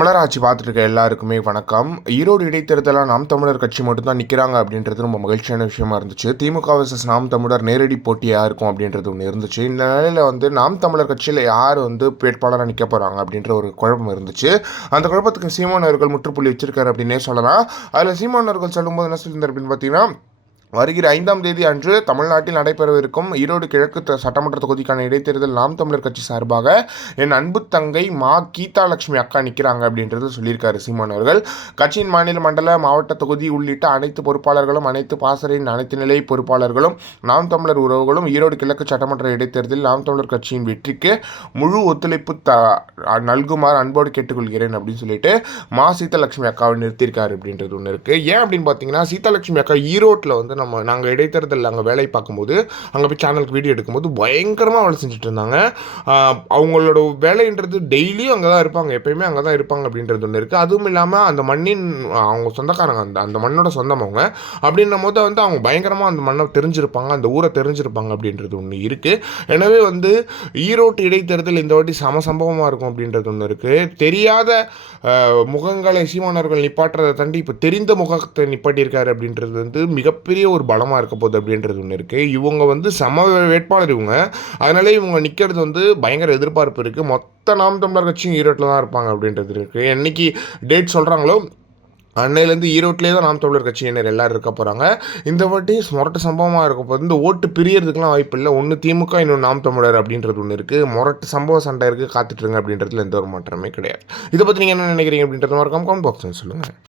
அமலராட்சி பார்த்துட்டு இருக்க எல்லாருக்குமே வணக்கம். ஈரோடு இடைத்தேர்தலில் நாம் தமிழர் கட்சி மட்டும்தான் நிற்கிறாங்க அப்படின்றது ரொம்ப மகிழ்ச்சியான விஷயமா இருந்துச்சு. திமுக வர்சஸ் நாம் தமிழர் நேரடி போட்டியாக இருக்கும் அப்படின்றது ஒன்று இருந்துச்சு. இந்த நிலையில் வந்து நாம் தமிழர் கட்சியில் யார் வந்து வேட்பாளராக நிற்க போகிறாங்க அப்படின்ற ஒரு குழப்பம் இருந்துச்சு. அந்த குழப்பத்துக்கு சீமான் அவர்கள் முற்றுப்புள்ளி வச்சிருக்காரு அப்படின்னே சொல்லலாம். அதில் சீமான் அவர்கள் சொல்லும்போது என்ன சொல்லியிருந்தார் அப்படின்னு பார்த்தீங்கன்னா வருகிற ஐந்தாம் தேதி அன்று தமிழ்நாட்டில் நடைபெறவிருக்கும் ஈரோடு கிழக்கு த- சட்டமன்ற தொகுதிக்கான இடைத்தேர்தல் நாம் தமிழர் கட்சி சார்பாக என் அன்பு தங்கை மா கீதா லட்சுமி அக்கா நிற்கிறாங்க அப்படின்றது சொல்லியிருக்காரு சீமான் அவர்கள். கட்சியின் மாநில மண்டல மாவட்ட தொகுதி உள்ளிட்ட அனைத்து பொறுப்பாளர்களும் அனைத்து பாசறையின் அனைத்து நிலை பொறுப்பாளர்களும் நாம் தமிழர் உறவுகளும் ஈரோடு கிழக்கு சட்டமன்ற இடைத்தேர்தலில் நாம் தமிழர் கட்சியின் வெற்றிக்கு முழு ஒத்துழைப்பு த நல்குமாறு அன்போடு கேட்டுக்கொள்கிறேன் அப்படின்னு சொல்லிட்டு மா சீதாலட்சுமி அக்காவை நிறுத்தியிருக்காரு அப்படின்றது ஒன்று இருக்குது ஏன் அப்படின்னு பார்த்தீங்கன்னா சீதாலட்சுமி அக்கா ஈரோட்டில் வந்து நம்ம நாங்கள் இடைத்தரத்தில் அங்கே வேலை பார்க்கும்போது அங்கே போய் சேனலுக்கு வீடியோ எடுக்கும்போது பயங்கரமாக வேலை செஞ்சுட்டு இருந்தாங்க. அவங்களோட வேலைன்றது டெய்லியும் அங்கே தான் இருப்பாங்க. எப்பயுமே அங்கே தான் இருப்பாங்க அப்படின்றது ஒன்று இருக்குது அதுவும் இல்லாமல் அந்த மண்ணின் அவங்க சொந்தக்காரங்க அந்த அந்த மண்ணோட சொந்தம் அவங்க. அப்படின்னும் போது வந்து அவங்க பயங்கரமாக அந்த மண்ணை தெரிஞ்சிருப்பாங்க அந்த ஊரை தெரிஞ்சிருப்பாங்க அப்படின்றது ஒன்று இருக்குது எனவே வந்து ஈரோட்டு இடைத்தேர்தல் இந்த வாட்டி சம சம்பவமாக இருக்கும் அப்படின்றது ஒன்று இருக்குது தெரியாத முகங்களை சீமானவர்கள் நிப்பாட்டுறதை தாண்டி இப்போ தெரிந்த முகத்தை நிப்பாட்டியிருக்காரு அப்படின்றது வந்து மிகப்பெரிய ஒரு பலமாக இருக்க போகுது அப்படின்றது ஒன்று இருக்குது இவங்க வந்து சம வேட்பாளர் இவங்க. அதனால இவங்க நிற்கிறது வந்து பயங்கர எதிர்பார்ப்பு இருக்குது மொத்த நாம் தமிழர் கட்சியும் ஈரோட்டில் தான் இருப்பாங்க அப்படின்றது இருக்குது என்னைக்கு டேட் சொல்கிறாங்களோ அன்னையிலேருந்து ஈரோட்டிலே தான் நாம் தமிழர் கட்சியினர் எல்லாரும் இருக்க போகிறாங்க இந்த வாட்டி முரட்டு சம்பவமாக இருக்க போது இந்த ஓட்டு பிரியறதுக்குலாம் வாய்ப்பு இல்லை. ஒன்று திமுக இன்னொன்று நாம் தமிழர் அப்படின்றது ஒன்று இருக்குது முரட்டு சம்பவ சண்டை இருக்குது காத்துட்ருங்க அப்படின்றதுல எந்த ஒரு மாற்றமே கிடையாது. இதை பற்றி நீங்கள் என்ன நினைக்கிறீங்க அப்படின்றது மறக்காம கமெண்ட் பாக்ஸ் சொல்லுங்கள்